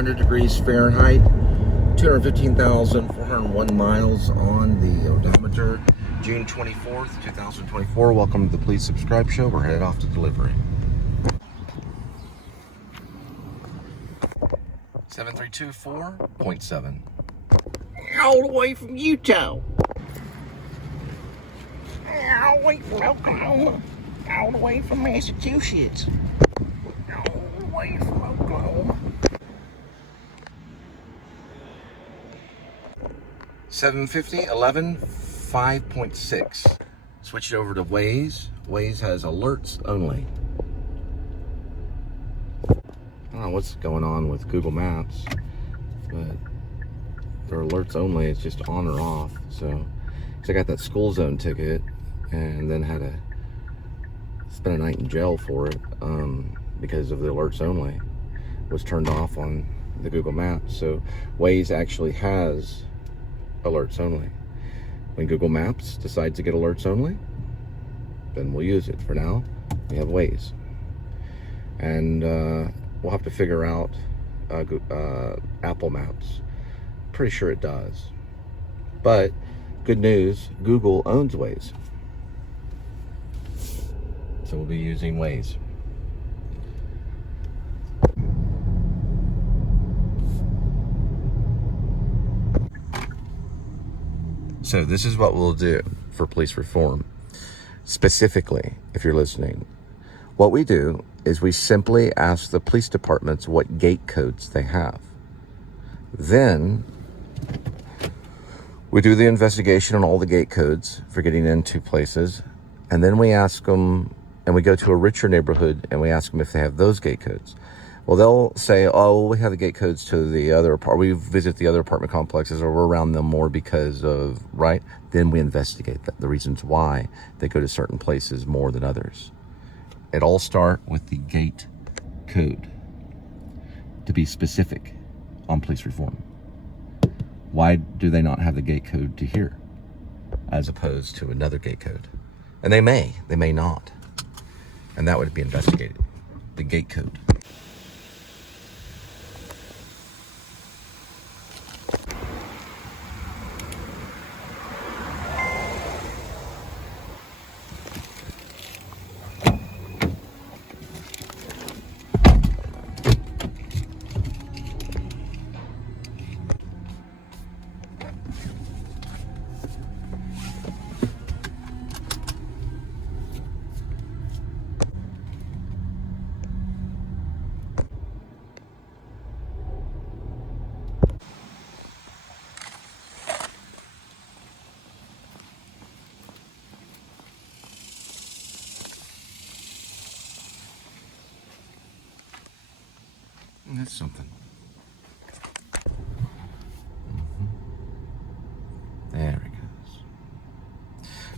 100 degrees Fahrenheit, 215,401 miles on the odometer. June 24th, 2024. Welcome to the Please Subscribe Show. We're headed off to delivery. 7324.7. All the way from Utah. All the way from Oklahoma. All the way from Massachusetts. All the way from Oklahoma. 750, 11, 5.6. Switch it over to Waze. Waze has alerts only. I don't know what's going on with Google Maps, but they're alerts only. It's just on or off. So, cause I got that school zone ticket and then had to spend a night in jail for it because of the alerts only. Was turned off on the Google Maps. So Waze actually has alerts only. When Google Maps decides to get alerts only, then we'll use it. For now, we have Waze. And we'll have to figure out Apple Maps. Pretty sure it does. But good news, Google owns Waze. So we'll be using Waze. So this is what we'll do for police reform. Specifically, if you're listening, what we do is we simply ask the police departments what gate codes they have. Then we do the investigation on all the gate codes for getting into places. And then we ask them, and we go to a richer neighborhood and we ask them if they have those gate codes. Well, they'll say, oh, we have the gate codes to the other part. We visit the other apartment complexes, or we're around them more because of, right? Then we investigate the reasons why they go to certain places more than others. It all starts with the gate code, to be specific on police reform. Why do they not have the gate code to here as opposed to another gate code? And they may not. And that would be investigated, the gate code. That's something. There it goes.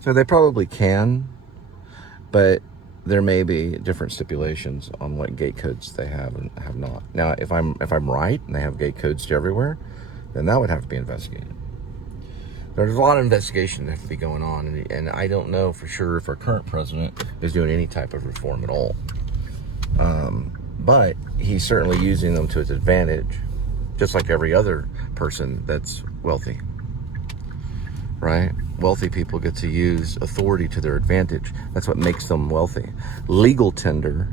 So they probably can, but there may be different stipulations on what gate codes they have and have not. Now, if I'm right and they have gate codes to everywhere, then that would have to be investigated. There's a lot of investigation that have to be going on, and I don't know for sure if our current president is doing any type of reform at all. But he's certainly using them to his advantage, just like every other person that's wealthy, right? Wealthy people get to use authority to their advantage. That's what makes them wealthy. Legal tender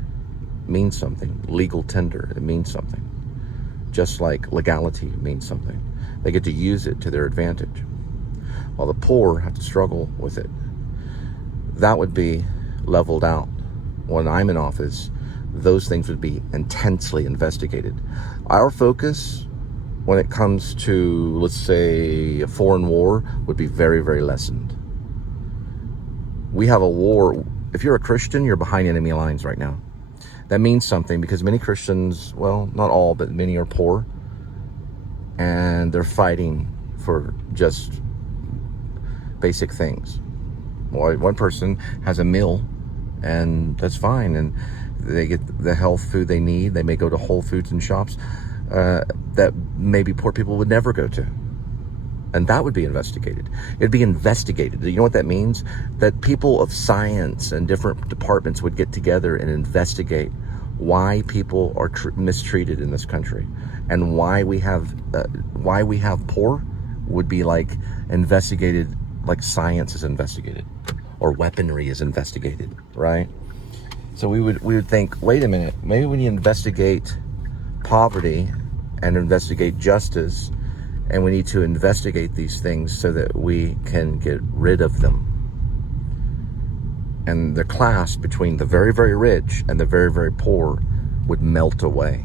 means something. Legal tender, it means something. Just like legality means something. They get to use it to their advantage, while the poor have to struggle with it. That would be leveled out. When I'm in office, those things would be intensely investigated. Our focus when it comes to, let's say, a foreign war would be very, very lessened. We have a war. If you're a Christian, you're behind enemy lines right now. That means something because many Christians, well, not all, but many are poor. And they're fighting for just basic things. Well, one person has a meal and that's fine. And they get the health food they need. They may go to Whole Foods and shops that maybe poor people would never go to. And that would be investigated. It'd be investigated. You know what that means? That people of science and different departments would get together and investigate why people are mistreated in this country, and why we have poor would be like investigated, like science is investigated, or weaponry is investigated, right? So we would think, wait a minute, maybe when you investigate poverty and investigate justice, and we need to investigate these things so that we can get rid of them. And the class between the very, very rich and the very, very poor would melt away.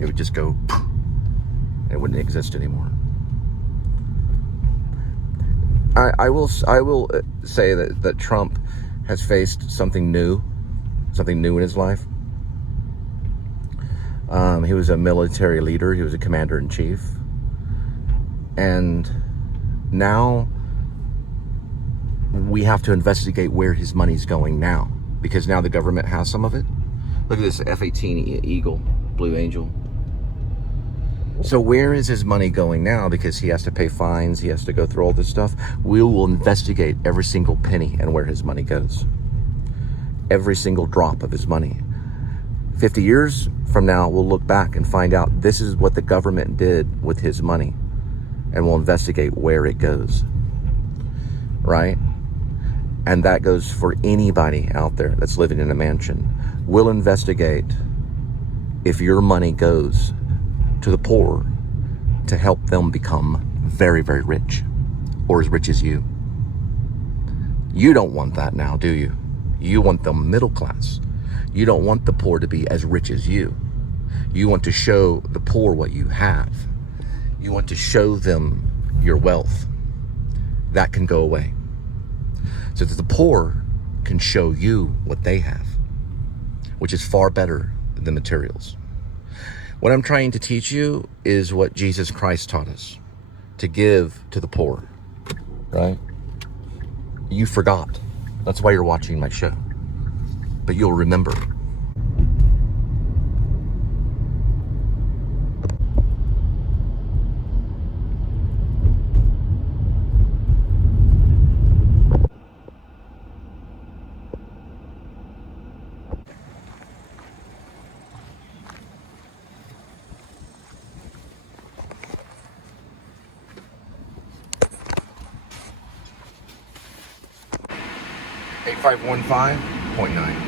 It would just go, and it wouldn't exist anymore. I will say that Trump has faced something new in his life. He was a military leader. He was a commander-in-chief. And now we have to investigate where his money's going now, because now the government has some of it. Look at this F-18 Eagle, Blue Angel. So where is his money going now? Because he has to pay fines, he has to go through all this stuff. We will investigate every single penny and where his money goes. Every single drop of his money. 50 years from now, we'll look back and find out this is what the government did with his money. And we'll investigate where it goes. Right? And that goes for anybody out there that's living in a mansion. We'll investigate if your money goes to the poor to help them become very, very rich, or as rich as you. You don't want that now, do you? You want the middle class. You don't want the poor to be as rich as you. You want to show the poor what you have. You want to show them your wealth. That can go away. So that the poor can show you what they have, which is far better than materials. What I'm trying to teach you is what Jesus Christ taught us, to give to the poor, right? You forgot. That's why you're watching my show. But you'll remember. .9.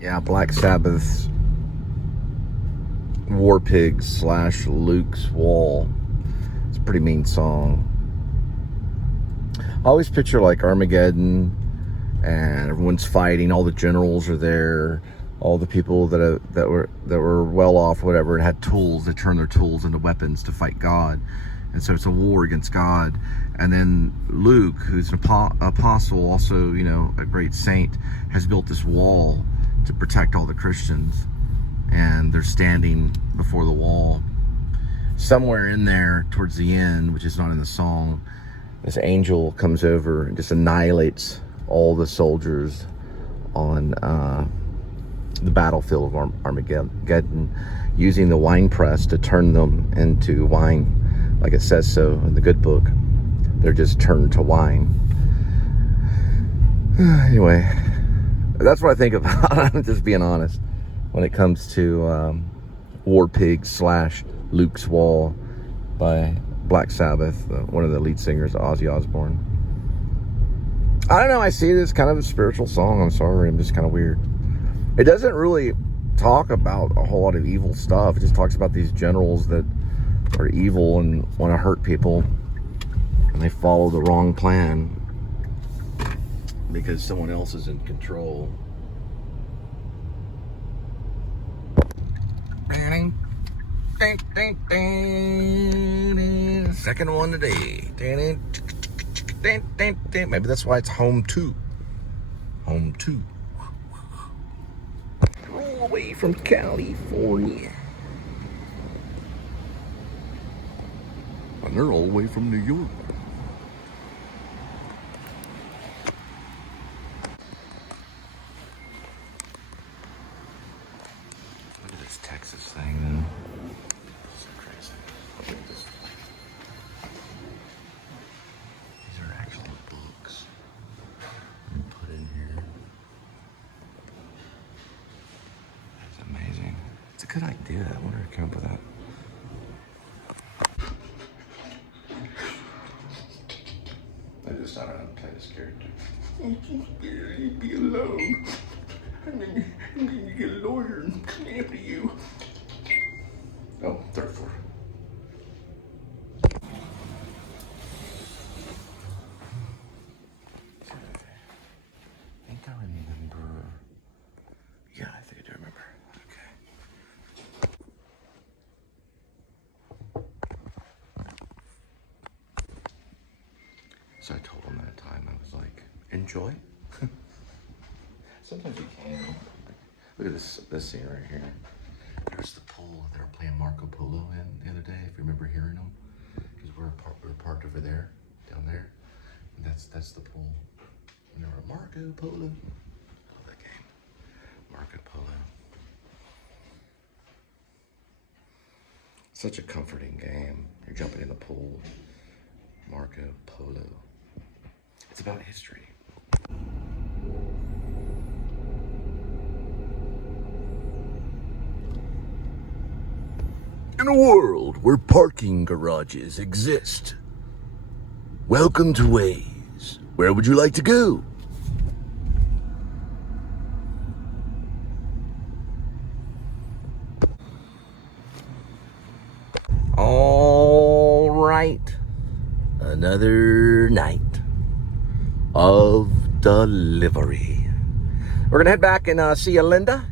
Yeah, Black Sabbath's War Pigs / Luke's Wall. It's a pretty mean song. I always picture like Armageddon, and everyone's fighting. All the generals are there. All the people that were well off, or whatever, and had tools. They turn their tools into weapons to fight God, and so it's a war against God. And then Luke, who's an apostle, also a great saint, has built this wall to protect all the Christians. And they're standing before the wall. Somewhere in there, towards the end, which is not in the song, this angel comes over and just annihilates all the soldiers on the battlefield of Armageddon, using the wine press to turn them into wine, like it says so in the good book. They're just turned to wine. Anyway, that's what I think about. I'm just being honest. When it comes to War Pigs / Luke's Wall by Black Sabbath, one of the lead singers, Ozzy Osbourne. I don't know, I see it as kind of a spiritual song. I'm sorry, I'm just kind of weird. It doesn't really talk about a whole lot of evil stuff. It just talks about these generals that are evil and want to hurt people, and they follow the wrong plan because someone else is in control. Second one today. Maybe that's why it's Home2. Home2. All the way from California. And they're all the way from New York. good idea. I wonder who came up with that. I just don't know how to play this character. I just barely be alone. I'm gonna get a lawyer and come after you. Oh, third floor. Okay. I think I remember. Yeah, I think I do remember. So I told him that time, I was like, enjoy. Sometimes you can. Look at this scene right here. There's the pool they were playing Marco Polo in the other day, if you remember hearing them. Because we're parked over there, down there. And that's the pool. And they were Marco Polo. I love that game. Marco Polo. Such a comforting game. You're jumping in the pool. Marco Polo. It's about history. In a world where parking garages exist, welcome to Waze. Where would you like to go? All right. Another night of delivery. We're gonna head back and see Linda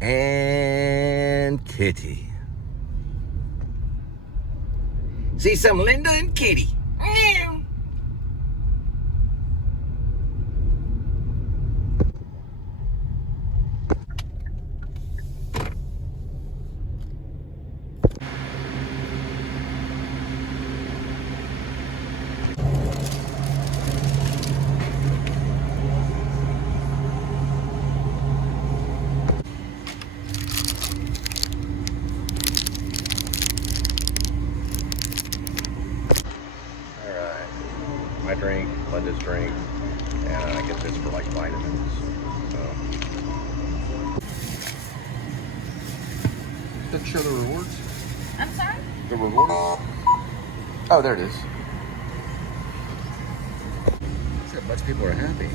and Kitty. See some Linda and Kitty. My drink, Linda's drink, and I get this for like vitamins. So. Doesn't show the rewards. I'm sorry? The rewards? Oh, there it is. See how much people are happy.